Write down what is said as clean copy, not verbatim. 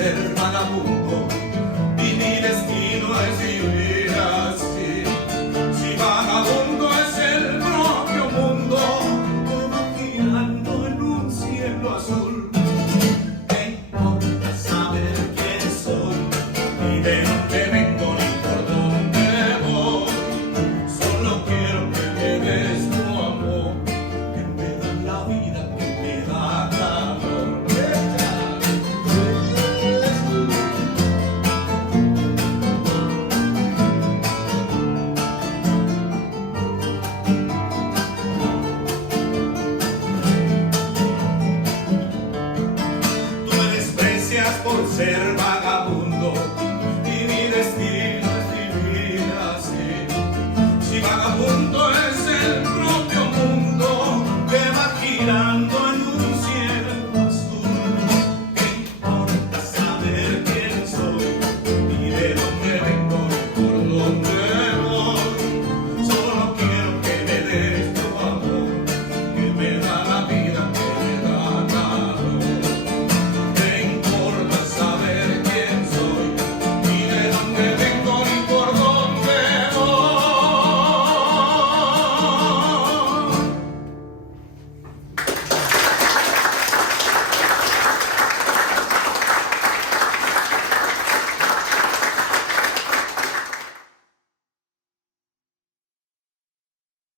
ser vagabundo y mi destino es vivir así. Si vagabundo es el propio mundo, voy maquinando en un cielo azul. ¿Qué importa saber quién soy y de dónde vengo ni por dónde voy? Solo quiero que me des tu amor, que me da la vida, que me da calor. Tú me desprecias por ser vagabundo